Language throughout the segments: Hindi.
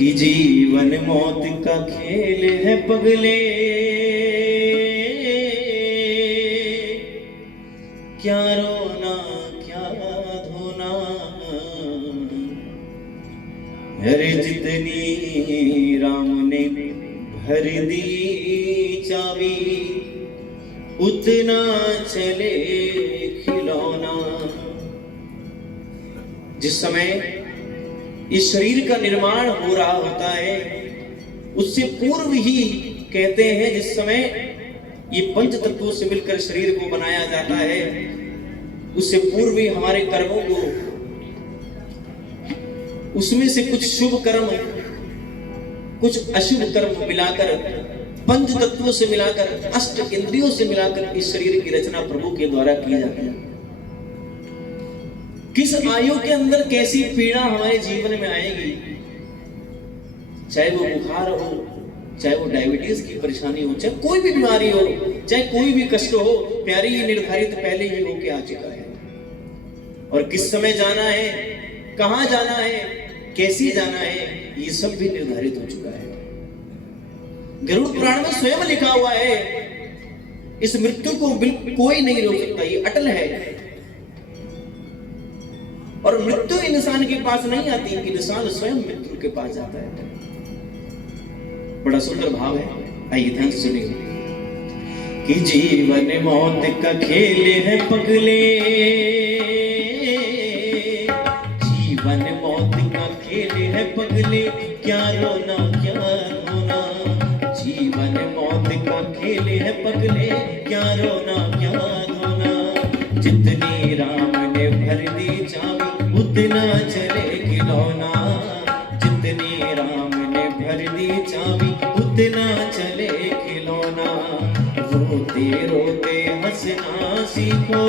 कि जीवन मौत का खेल है पगले, क्या रोना क्या धोना, अरे जितनी राम ने भर दी चाबी उतना चले खिलौना। जिस समय इस शरीर का निर्माण हो रहा होता है उससे पूर्व ही कहते हैं, जिस समय ये पंच तत्वों से मिलकर शरीर को बनाया जाता है उससे पूर्व ही हमारे कर्मों को, उसमें से कुछ शुभ कर्म कुछ अशुभ कर्म मिलाकर, पंच तत्वों से मिलाकर, अष्ट इंद्रियों से मिलाकर इस शरीर की रचना प्रभु के द्वारा की जाती है। किस आयु के अंदर कैसी पीड़ा हमारे जीवन में आएगी, चाहे वो बुखार हो, चाहे वो डायबिटीज की परेशानी हो, चाहे कोई भी बीमारी हो, चाहे कोई भी कष्ट हो, प्यारी ये निर्धारित पहले ही होके आ चुका है। और किस समय जाना है, कहां जाना है, कैसे जाना है, ये सब भी निर्धारित हो चुका है। गरुड़ पुराण में स्वयं लिखा हुआ है, इस मृत्यु को कोई नहीं रोक सकता, ये अटल है। और मृत्यु इंसान के पास नहीं आती, इंसान स्वयं मृत्यु के पास जाता है। बड़ा सुंदर भाव है, आइए ध्यान से सुनिए। कि जीवन मौत का खेल है पगले, जीवन मौत का खेल है पगले, क्या रोना क्या रोना, जीवन मौत का खेल है पगले, क्या रोना क्या रोना, जितनी राम ने भर दी चाबी उतना चले खिलौना, जितनी राम ने भर दी चाबी उतना चले खिलौना। रोते रोते हंसना सीखो,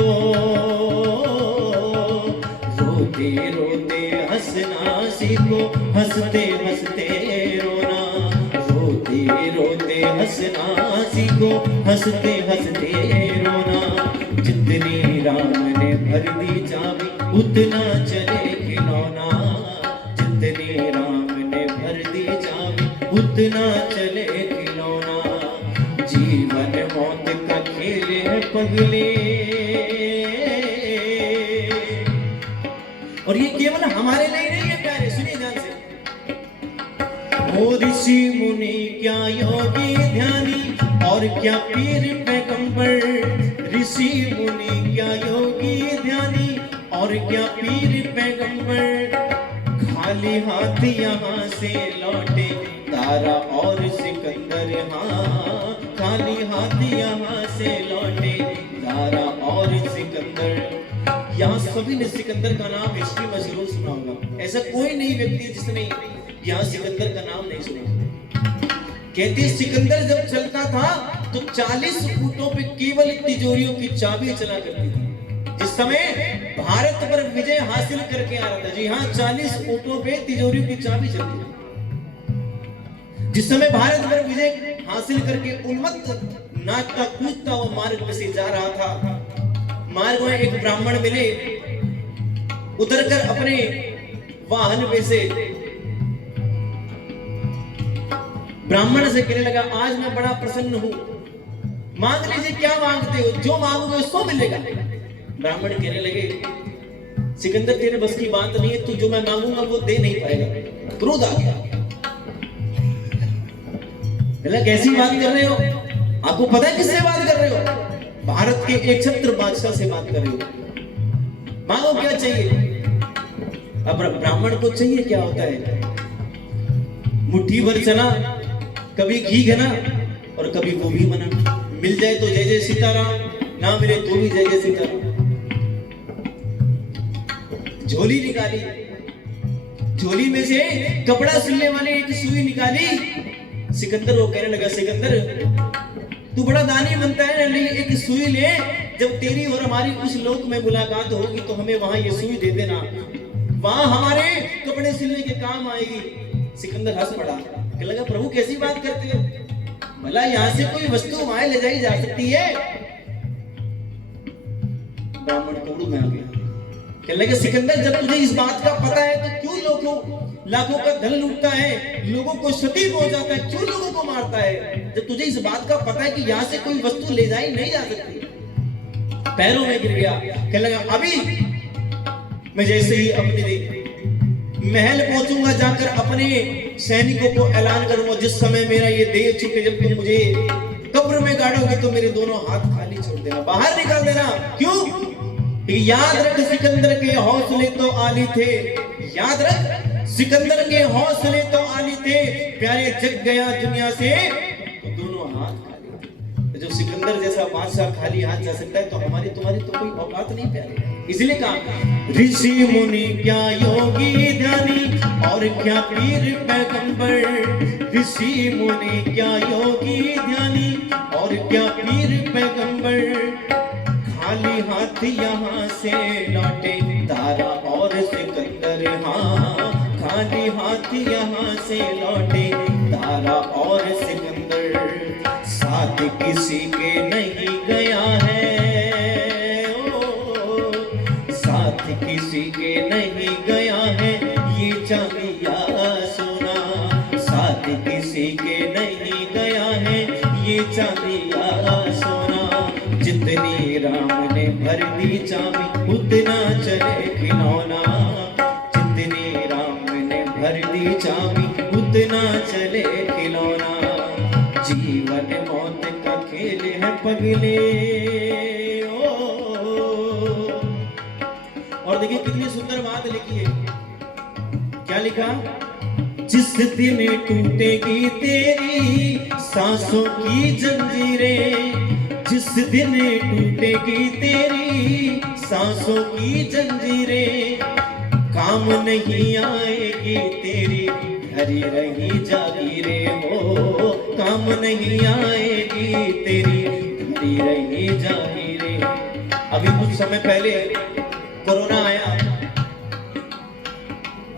रोते रोते हंसना सीखो, हंसते हंसते रोना, रोते रोते हंसना सीखो, हंसते हंसते रोना, जितनी राम ने भर दी चाबी उतना चले खिलौना, जितनी राम ने भर दी चाबी उतना चले खिलौना। जीवन मौत का खेल है पगले। और ये केवल हमारे लिए नहीं है प्यारे, सुनिए ध्यान से। ओ ऋषि मुनि क्या योगी ध्यानी और क्या पीर पैगंबर, ऋषि मुनि क्या योगी ध्यानी और क्या पीर पैगंबर, खाली हाथ यहाँ से लौटे तारा और सिकंदर, हाँ खाली हाथ यहाँ से लौटे तारा और सिकंदर। यहाँ सभी ने सिकंदर का नाम हिस्ट्री में जरूर सुना होगा, ऐसा कोई नहीं व्यक्ति जिसने यहाँ सिकंदर का नाम नहीं सुना। कहते सिकंदर जब चलता था तो 40 फुटों पे केवल तिजोरियों की चाबी चला करती थी। जिस समय भारत पर विजय हासिल करके आ रहा था, जी हाँ 40 फुटों पे तिजोरियों की चाबी चलती थी। जिस समय भारत पर विजय हासिल करके उन्मत्त नाचता कूदता वो मार्ग में से जा रहा था, मार्ग में एक ब्राह्मण मिले, उतरकर अपने वाहन में से ब्राह्मण से कहने लगा, आज मैं बड़ा प्रसन्न हूं, मांग लीजिए क्या मांगते हो, जो मांगोगे सो मिलेगा। ब्राह्मण कहने लगे, सिकंदर तेरे बस की बात नहीं है, तू जो मैं मांगूंगा वो दे नहीं पाएगा। क्रोध आ गया, कैसी बात कर रहे हो, आपको पता है किससे बात कर रहे हो, भारत के एक छत्र बादशाह से बात कर रहे हो, मांगो क्या चाहिए। अब ब्राह्मण को चाहिए क्या होता है, मुट्ठी भर चना, कभी घी घना और कभी वो भी बना, मिल जाए तो जय जय सीताराम, ना मिले तो भी जय जय सीताराम। झोली निकाली, झोली में से कपड़ा सिलने वाले एक सुई निकाली। सिकंदर वो कहने लगा, सिकंदर तू बड़ा दानी बनता है, नहीं एक सुई ले, जब तेरी और हमारी उस लोक में मुलाकात होगी तो हमें वहां ये सुई दे देना, वहां हमारे कपड़े सिलने के काम आएगी। सिकंदर हंस पड़ा, कहने लगा प्रभु कैसी बात करते हो, भला यहाँ से कोई वस्तु वहां ले जाई जा सकती है। ब्राह्मण कोड़ू में आ गया, कहने लगे सिकंदर जब तुझे इस बात का पता है तो क्यों लोगों लाखों का धन लूटता है, लोगों को क्षति पहुंचाता है, क्यों लोगों को मारता है? जब तुझे इस बात का पता है कि यहां से कोई वस्तु ले जाई नहीं जा सकती। पैरों में गिर गया, कहने लगा अभी मैं जैसे ही अपने महल पहुंचूंगा, जाकर अपने सैनिकों को ऐलान करूंगा, जिस समय मेरा ये देह छूटे, जब तुम मुझे कब्र में गाड़ोगे तो मेरे दोनों हाथ खाली छोड़ देना, बाहर निकाल देना। क्यों? याद रख सिकंदर के हौसले तो आली थे, याद रख सिकंदर के हौसले तो आली थे, प्यारे जग गया दुनिया से तो दोनों हाथ खाली थे। जब सिकंदर जैसा बादशाह खाली हाथ जा सकता है तो हमारी तुम्हारी तो कोई औकात नहीं प्यारे। इसलिए कहा ऋषि मुनि क्या योगी ध्यानी और क्या पीर पैगंबर, ऋषि मुनि क्या योगी ध्यानी और क्या पीर पैगंबर, खाली हाथ यहाँ से लौटे दारा और सिकंदर, हाँ खाली हाथ यहाँ से लौटे दारा और सिकंदर, साथ किसी के नहीं गया है, साथ किसी के नहीं गया है ये चांदी या सोना, साथ किसी के नहीं गया है ये चांदी या सोना, जितनी राम ने भर दी चाबी उतना चले खिलौना, जितनी राम ने भर दी चाबी उतना चले खिलौना, जीवन मौत का खेल है पगले। और देखिए कितनी सुंदर बात लिखी है, क्या लिखा? जिस दिन टूटेगी तेरी सांसों की जंजीरें, जिस दिन टूटेगी तेरी सांसों की जंजीरें, काम नहीं आएगी तेरी धरी रही जागीरें, हो काम नहीं आएगी तेरी धरी रही जागीरें। अभी कुछ समय पहले कोरोना आया,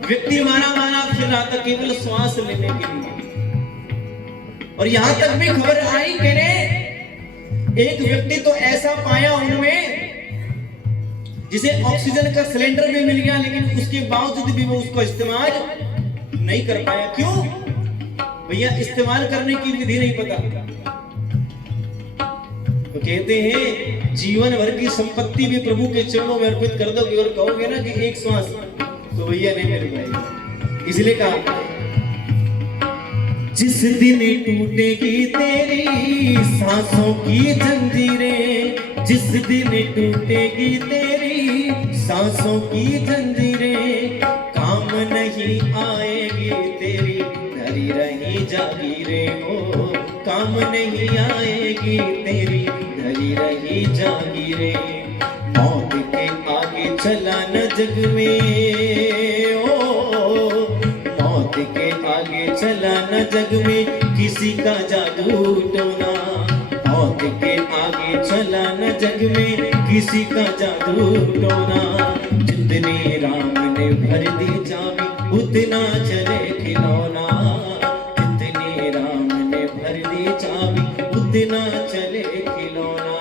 व्यक्ति मारा मारा फिर रहा था केवल श्वास लेने के लिए, और यहां तक भी खबर आई कि एक व्यक्ति तो ऐसा पाया उनमें जिसे ऑक्सीजन का सिलेंडर भी मिल गया, लेकिन उसके बावजूद भी वो उसको इस्तेमाल नहीं कर पाया। क्यों? भैया इस्तेमाल करने की विधि नहीं पता। तो कहते हैं जीवन भर की संपत्ति भी प्रभु के चरणों में अर्पित कर दोगे और कहोगे ना कि एक श्वास, तो भैया नहीं मिल पाएगी। इसलिए कहा जिस दिन टूटेगी तेरी सांसों की जंजीरें, जिस दिन टूटेगी तेरी सांसों की जंजीरें, काम नहीं आएगी तेरी धरी रही जागीरें, हो काम नहीं आएगी तेरी धरी रही जागीरें, मौत के आगे चला न जग में, ओ मौत के आगे चला न जग में किसी का जादू टोना, मौत के आगे चला न जग में किसी का जादू टोना, जितनी राम ने भर दी चाबी उतना चले खिलौना, जितनी राम ने भर दी चाबी उतना चले खिलौना,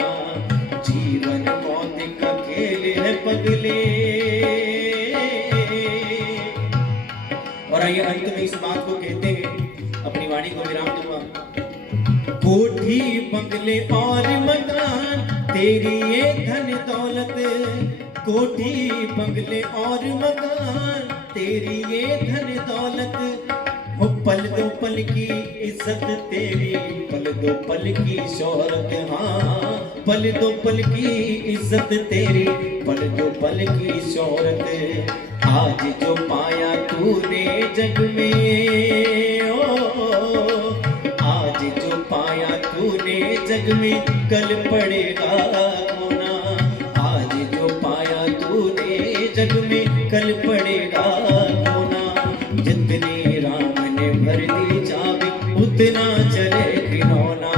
जीवन मौत का खेल है पगले। और आइए अंत में इस बात को कहते हैं अपनी वाणी को विराम दूंगा। कोठी बंगले और मकान तेरी ये धन दौलत, कोठी बंगले और मकान तेरी ये धन दौलत, हो पल दो पल की इज्जत तेरी, पल दो पल की शोहरत, हाँ पल दो पल की इज्जत तेरी, पल दो पल की शोहरत, आज जो पाया तूने जग में, ओ आज जो पाया तूने जग में कल पड़ेगा खोना, आज जो पाया तूने जग में कल पड़ेगा खोना, जितनी राम ने भर दी चाबी उतना चले खिलौना,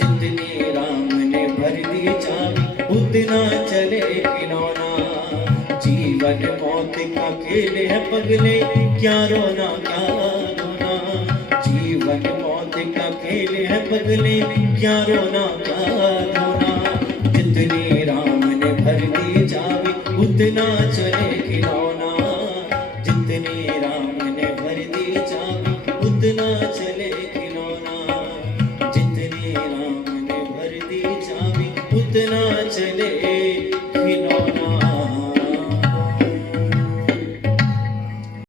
जितनी राम ने भर दी चाबी उतना चले खिलौना, जीवन मौत का खेल है पगले क्या रोना क्या रोना, जीवन मौत का खेल है पगले क्या रोना क्या रोना, जितनी राम ने भर दी चाबी उतना चले खिलौना, जितनी राम ने उतना चले खिलौना, जितनी राम ने भर दी चाबी उतना चले